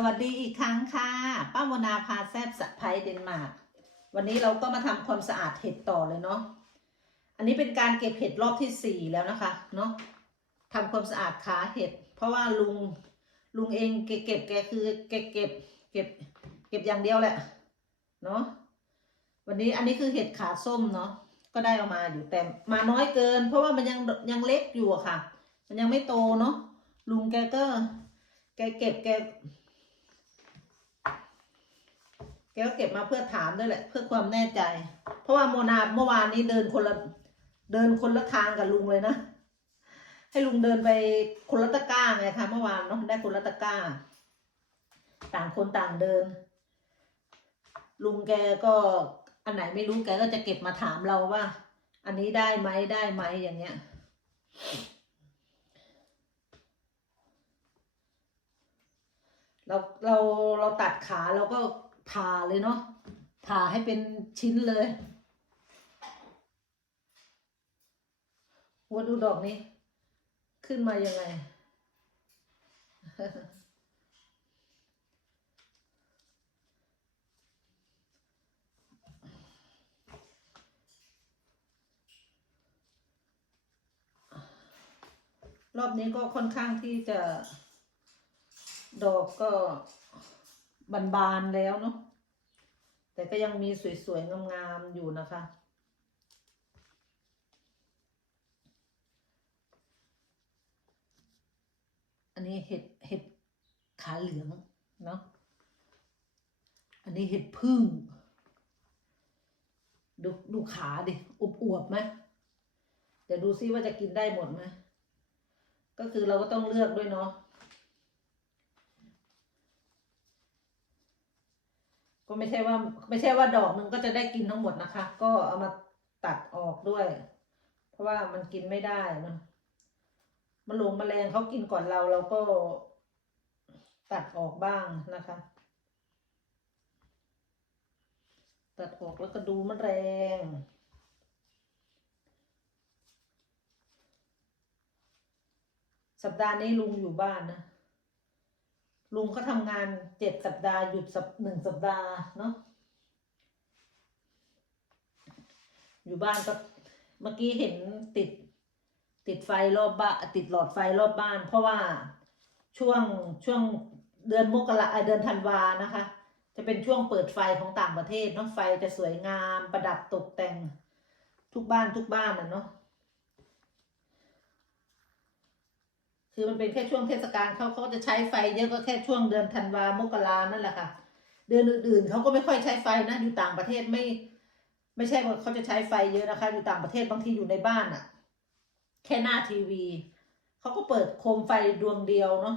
สวัสดีอีกครั้งค่ะป้าวนาพาแซบสะพายเดนมาร์กวันนี้เราก็มาทำความสะอาดเห็ดต่อเลยเนาะอันนี้เป็นการเก็บเห็ดรอบที่สี่แล้วนะคะเนาะทำความสะอาดขาเห็ด เพราะว่าลุงลุงเองเก็บเก็บแกคือแกเก็บเก็บเก็บอย่างเดียวแหละเนาะวันนี้อันนี้คือเห็ดขาส้มเนาะก็ได้ออกมาอยู่แต่มาน้อยเกิน เพราะว่ามันยังยังเล็กอยู่อะค่ะ มันยังไม่โตเนาะลุงแกก็แกเก็บแก กก็เก็บมาเพื่อถามด้วยแหละ เพื่อความแน่ใจ เพราะว่าโมนาเมื่อวานนี้เดินคนละเดินคนละทางกับลุงเลยนะ ให้ลุงเดินไปคนละตะกร้าไงคะเมื่อวานเนาะได้คนละตะกร้า ต่างคนต่างเดิน ลุงแกก็อันไหนไม่รู้แกก็จะเก็บมาถามเราว่า อันนี้ได้ไหมได้ไหมอย่างเงี้ยเราเราเราตัดขาเราก็ ผ่าเลยเนาะผ่าให้เป็นชิ้นเลยวัวดูดอกนี้ ขึ้นมายังไง รอบนี้ก็ค่อนข้างที่จะ ดอกก็ บานๆแล้วเนาะแต่ก็ยังมีสวยๆงามๆอยู่นะคะ อันนี้เห็ดเห็ดขาเหลืองเนาะอันนี้เห็ดพึ่ง ดูดูขาดิอวบอวบๆไหมเดี๋ยวดูซิว่าจะกินได้หมดไหมก็คือเราก็ต้องเลือกด้วยเนาะ ก็ไม่ใช่ว่า ไม่ใช่ว่าดอกหนึ่งก็จะได้กินทั้งหมดนะคะ ก็เอามาตัดออกด้วย เพราะว่ามันกินไม่ได้เนะมันลงมแมลงเขากินก่อนเราเราก็ตัดออกบ้างนะคะ ตัดออกแล้วก็ดูมแมลงสัปดาห์นี้ลุงอยู่บ้านนะ ลุงเขาทำงานเจ็ดสัปดาห์หยุดสัปหนึ่งสัปดาห์เนาะอยู่บ้านก็เมื่อกี้เห็นติด ติดไฟรอบบ้านติดหลอดไฟรอบบ้าน เพราะว่าช่วงช่วงเดือนมกราเอ่อเดือนธันวานะคะ จะเป็นช่วงเปิดไฟของต่างประเทศเนาะไฟจะสวยงามประดับตกแต่งทุกบ้านทุกบ้านนะเนาะ คือมันเป็นแค่ช่วงเทศกาลเขาเขาจะใช้ไฟเยอะก็แค่ช่วงเดือนธันวามกรานั่นแหละค่ะ เดือนอื่นๆเขาก็ไม่ค่อยใช้ไฟนะอยู่ต่างประเทศไม่ ไม่ใช่ว่าเขาจะใช้ไฟเยอะนะคะ อยู่ต่างประเทศบางทีอยู่ในบ้านอะแค่หน้าทีวีเขาก็เปิดโคมไฟดวงเดียวเนาะ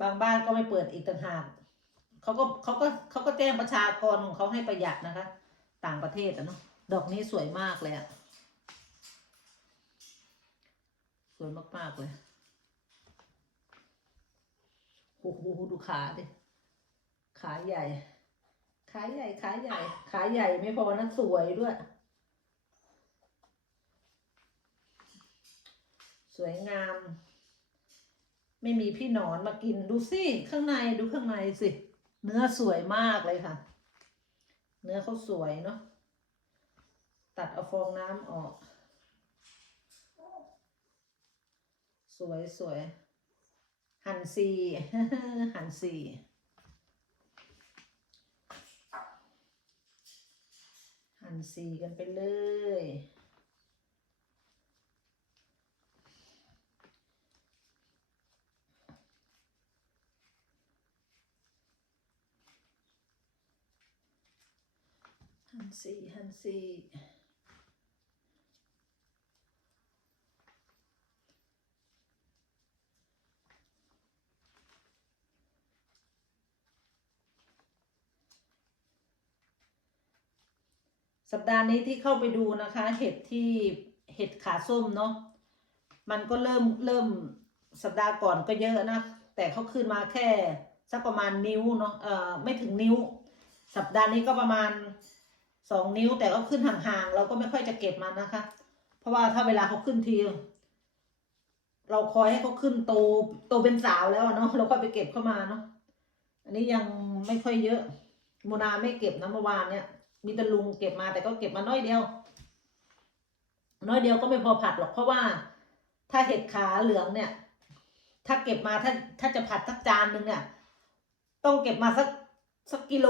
บางบ้านก็ไม่เปิดอีกต่างหากเขาก็เขาก็เขาก็แจ้งประชากรของเขาให้ประหยัดนะคะ ต่างประเทศอะเนาะดอกนี้สวยมากเลยอะสวยมากๆเลย โอ้โหดูขาดิขาใหญ่ ขาใหญ่ขาใหญ่ ขาใหญ่ไม่พอนะสวยด้วย สวยงาม ไม่มีพี่หนอนมากินดูสิข้างในดูข้างในสิ เนื้อสวยมากเลยค่ะ เนื้อเขาสวยเนาะตัดเอาฟองน้ำออก สวยสวย หันซีหันซีหันซีกันไปเลย หันซีหันซี สัปดาห์นี้ที่เข้าไปดูนะคะ เห็ดที่เห็ดขาส้มเนาะมันก็เริ่มเริ่มสัปดาห์ก่อนก็เยอะนะ แต่เขาขึ้นมาแค่สักประมาณนิ้วเนาะเอ่อไม่ถึงนิ้ว สัปดาห์นี้ก็ประมาณสองนิ้วแต่ก็ขึ้นห่างๆ เราก็ไม่ค่อยจะเก็บมันนะคะ เพราะว่าถ้าเวลาเขาขึ้นที เราคอยให้เขาขึ้นโตโตเป็นสาวแล้วเนาะเราก็ไปเก็บเข้ามาเนาะอันนี้ยังไม่ค่อยเยอะโมนาไม่เก็บนะเมื่อวานเนี่ย มีแต่ลุงเก็บมาแต่ก็เก็บมาน้อยเดียว น้อยเดียวก็ไม่พอผัดหรอกเพราะว่า ถ้าเห็ดขาเหลืองเนี่ย ถ้าเก็บมาถ้าถ้าจะผัดสักจานหนึ่งเนี่ย ต้องเก็บมาสักสักกิโล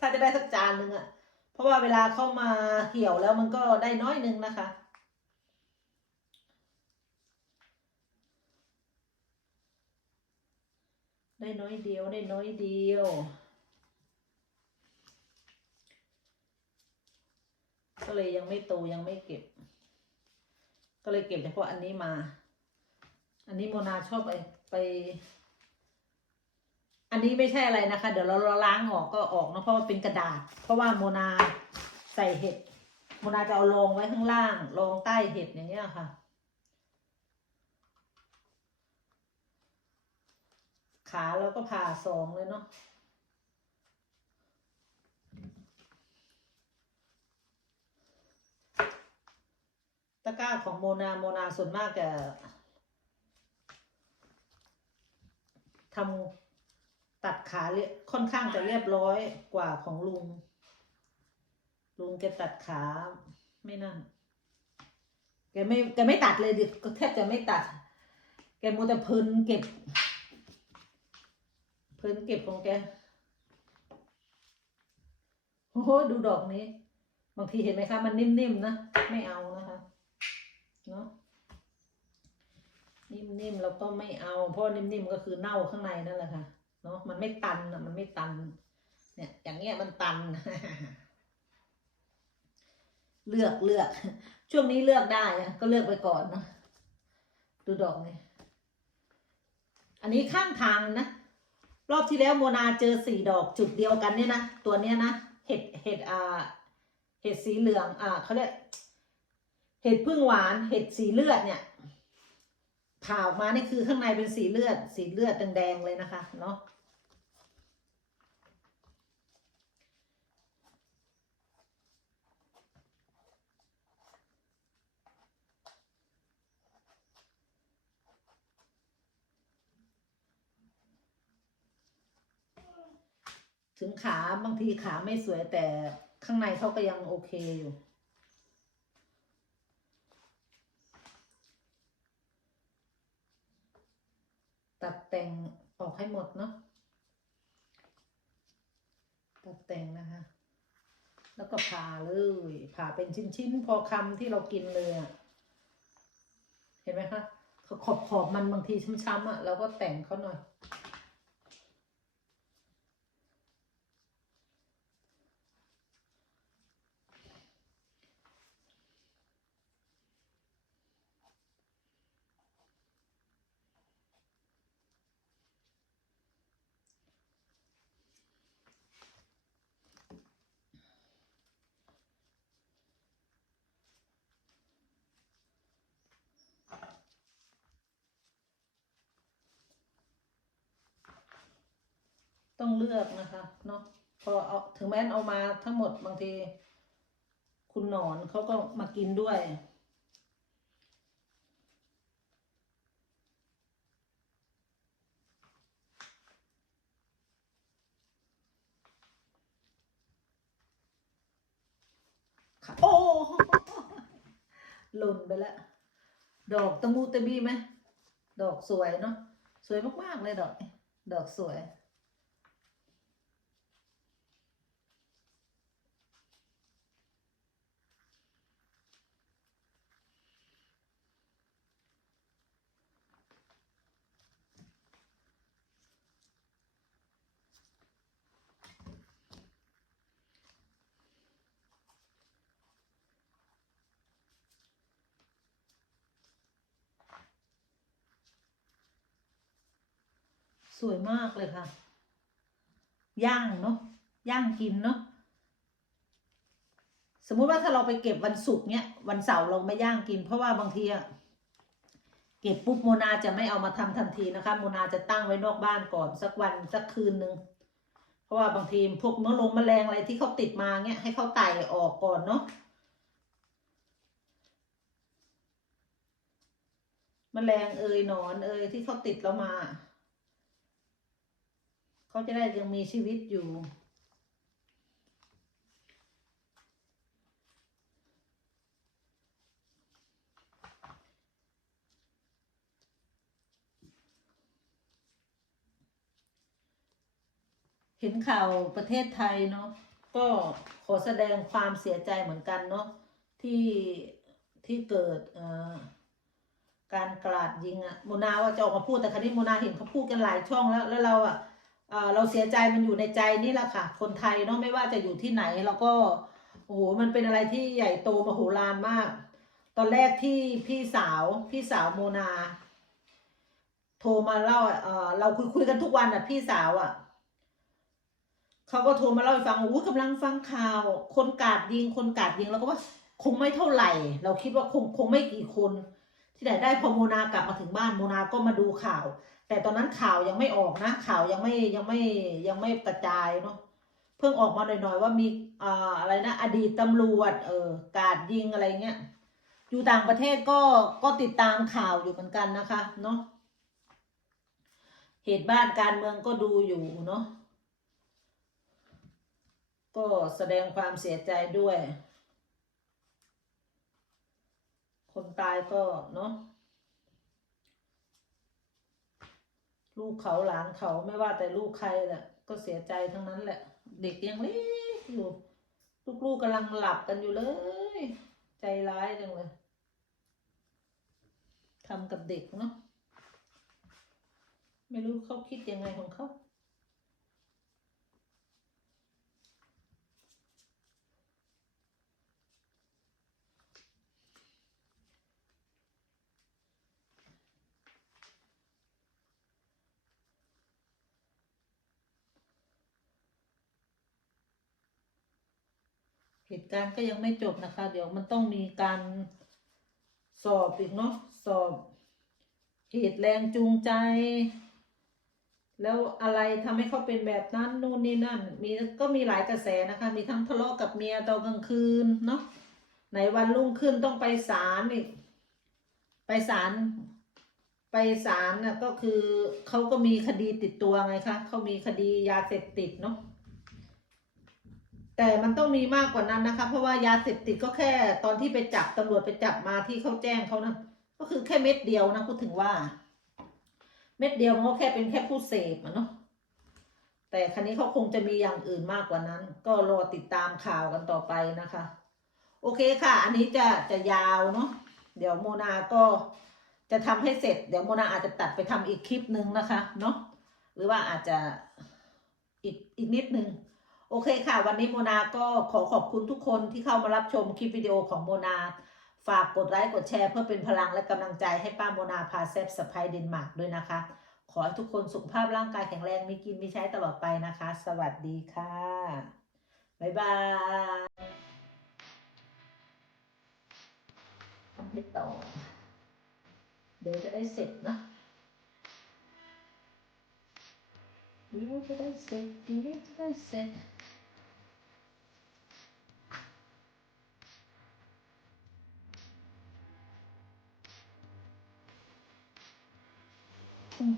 ถ้าจะได้สักจานหนึ่งอะเพราะว่าเวลาเข้ามาเหี่ยวแล้วมันก็ได้น้อยหนึงนะคะได้น้อยเดียวได้น้อยเดียว ก็เลยยังไม่โตยังไม่เก็บ ก็เลยเก็บเฉพาะอันนี้มา อันนี้โมนาชอบไปไป อันนี้ไม่ใช่อะไรนะคะ เดี๋ยวเราเราล้างออกก็ออกนะเพราะว่าเป็นกระดาษ เพราะว่าโมนาใส่เห็ดโมนาจะเอารองไว้ข้างล่างรองใต้เห็ดอย่างเงี้ยค่ะขาเราก็ผ่าสองเลยเนาะะกร้าของโมนาโมนาส่วนมากจะทำตัดขาเรียค่อนข้างจะเรียบร้อยกว่าของลุง ลุงแกตัดขาไม่นั่น แกไม่แกไม่ตัดเลยดิก็แทบจะไม่ตัด แกมัวแต่เพลินเก็บเพลินเก็บของแกโอ้โหดูดอกนี้ บางทีเห็นไหมคะ มันนิ่มๆนะ ไม่เอานะคะ เนาะนิ่มๆเราก็ไม่เอา เพราะนิ่มๆก็คือเน่าข้างในนั่นแหละค่ะเนาะมันไม่ตันอะมันไม่ตัน เนี่ย อย่างเงี้ยมันตัน เลือกเลือก ช่วงนี้เลือกได้ก็เลือกไปก่อนเนาะดูดอกนี่อันนี้ข้างทางนะรอบที่แล้วโมนาเจอสี่ดอกจุดเดียวกันเนี่ยนะตัวเนี้ยนะเห็ดเห็ดอ่าเห็ดสีเหลือง อ่าเขาเรียก ห็ดพึ่งหวานเห็ดสีเลือดเนี่ยผ่าออกมานี่คือข้างในเป็นสีเลือด สีเลือดแดงๆเลยนะคะเนาะถึงขาบางทีขาไม่สวยแต่ข้างในเขาก็ยังโอเคอยู่ ตัดแต่งออกให้หมดเนาะตัดแต่งนะคะ แล้วก็ผ่าเลยผ่าเป็นชิ้นๆ พอคำที่เรากินเลยเห็นไหมคะขอบขอบมันบางทีช้ำๆอะเราก็แต่งเขาหน่อย ต้องเลือกนะคะเนาะพอเอาถึงแม้นเอามาทั้งหมดบางที คุณหนอนเขาก็มากินด้วย โอ้หล่นไปแล้ว ดอกตะมูตะบี้ไหม ดอกสวยเนาะ สวยมาก ๆ เลยดอก ดอกสวย สวยมากเลยค่ะ ย่างเนาะย่างกินเนาะสมมุติว่าถ้าเราไปเก็บวันศุกร์เนี้ยวันเสาร์เราไม่ย่างกิน เพราะว่าบางทีอะเก็บปุ๊บโมนาจะไม่เอามาทำทันทีนะคะโมนาจะตั้งไว้นอกบ้านก่อนสักวันสักคืนหนึ่งเพราะว่าบางทีพวกมะลงแมลงอะไรที่เขาติดมาเงี้ยให้เขาไต่ออกก่อนเนาะแมลงเอ่ยหนอนเอ่ยที่เขาติดเรามา เขาจะได้ยังมีชีวิตอยู่ เห็นข่าวประเทศไทยเนาะก็ขอแสดงความเสียใจเหมือนกันเนาะที่ที่เกิดเอ่อการกราดยิงอะโมนาว่าจะออกมาพูดแต่ครั้นี้โมนาเห็นเขาพูดกันหลายช่องแล้ว แล้วเราอะ เราเสียใจมันอยู่ในใจนี่แหละค่ะ คนไทยเนาะไม่ว่าจะอยู่ที่ไหนเราก็โอ้โหมันเป็นอะไรที่ใหญ่โตมโหฬารมาก ตอนแรกที่พี่สาวพี่สาวโมนา โทรมาเล่าเออเราคุยคุยกันทุกวันอะพี่สาวอะเขาก็โทรมาเล่าให้ฟังว่าอู้กำลังฟังข่าว คนกาดยิงคนกาดยิงแล้วก็ว่าคงไม่เท่าไหร่ เราคิดว่าคงคงไม่กี่คน ที่ไหนได้พอโมนากลับมาถึงบ้านโมนาก็มาดูข่าว แต่ตอนนั้นข่าวยังไม่ออกนะ ข่าวยังไม่ยังไม่ยังไม่กระจายเนาะเพิ่งออกมาหน่อยๆว่ามีอ่าอะไรนะ อดีตตำรวจเออกาดยิงอะไรเงี้ยอยู่ต่างประเทศก็ก็ติดตามข่าวอยู่เหมือนกันนะคะเนาะเหตุบ้านการเมืองก็ดูอยู่เนาะก็แสดงความเสียใจด้วย คนตายก็เนาะ ลูกเขาหลานเขาไม่ว่าแต่ลูกใครแหละก็เสียใจทั้งนั้นแหละ เด็กยังเล็กอยู่ ลูกๆกำลังหลับกันอยู่เลย ใจร้ายจังเลยทำกับเด็กเนาะไม่รู้เขาคิดยังไงของเขา เห ตุการณ์ก็ยังไม่จบนะคะ เดี๋ยวมันต้องมีการสอบอีกเนาะสอบเหตุแรงจูงใจ แล้วอะไรทำให้เขาเป็นแบบนั้นนู่นนี่นั่น มีก็มีหลายกระแสนะคะ มีทั้งทะเลาะกับเมียตอนกลางคืนเนาะไหนวันรุ่งขึ้นต้องไปศาลอีกไปศาลไปศาลน่ะก็คือเขาก็มีคดีติดตัวไงคะเขามีคดียาเสพติดเนาะ แต่มันต้องมีมากกว่านั้นนะคะ เพราะว่ายาเสพติดก็แค่ตอนที่ไปจับตำรวจไปจับมาที่เขาแจ้งเขานะก็คือแค่เม็ดเดียวนะพูดถึงว่า เม็ดเดียวมันก็แค่เป็นแค่ผู้เสพอะเนาะแต่ครั้นี้เขาคงจะมีอย่างอื่นมากกว่านั้น ก็รอติดตามข่าวกันต่อไปนะคะ โอเคค่ะ อันนี้จะจะยาวเนาะเดี๋ยวโมนาก็จะทำให้เสร็จ เดี๋ยวโมนาอาจจะตัดไปทำอีกคลิปหนึ่งนะคะ เนาะหรือว่าอาจจะอีกอีกนิดนึง โอเคค่ะ วันนี้โมนาก็ขอขอบคุณทุกคนที่เข้ามารับชมคลิปวิดีโอของโมนา ฝากกดไลค์กดแชร์เพื่อเป็นพลังและกำลังใจให้ป้าโมนาพาแซบสไปเดนมาร์กด้วยนะคะ ขอให้ทุกคนสุขภาพร่างกายแข็งแรงมีกินมีใช้ตลอดไปนะคะ สวัสดีค่ะ บ๊ายบายทำให้ต่อ เดี๋ยวจะได้เสร็จนะเดี๋ยวจะได้เสร็จเดี๋ยวจะได้เสร็จ อืม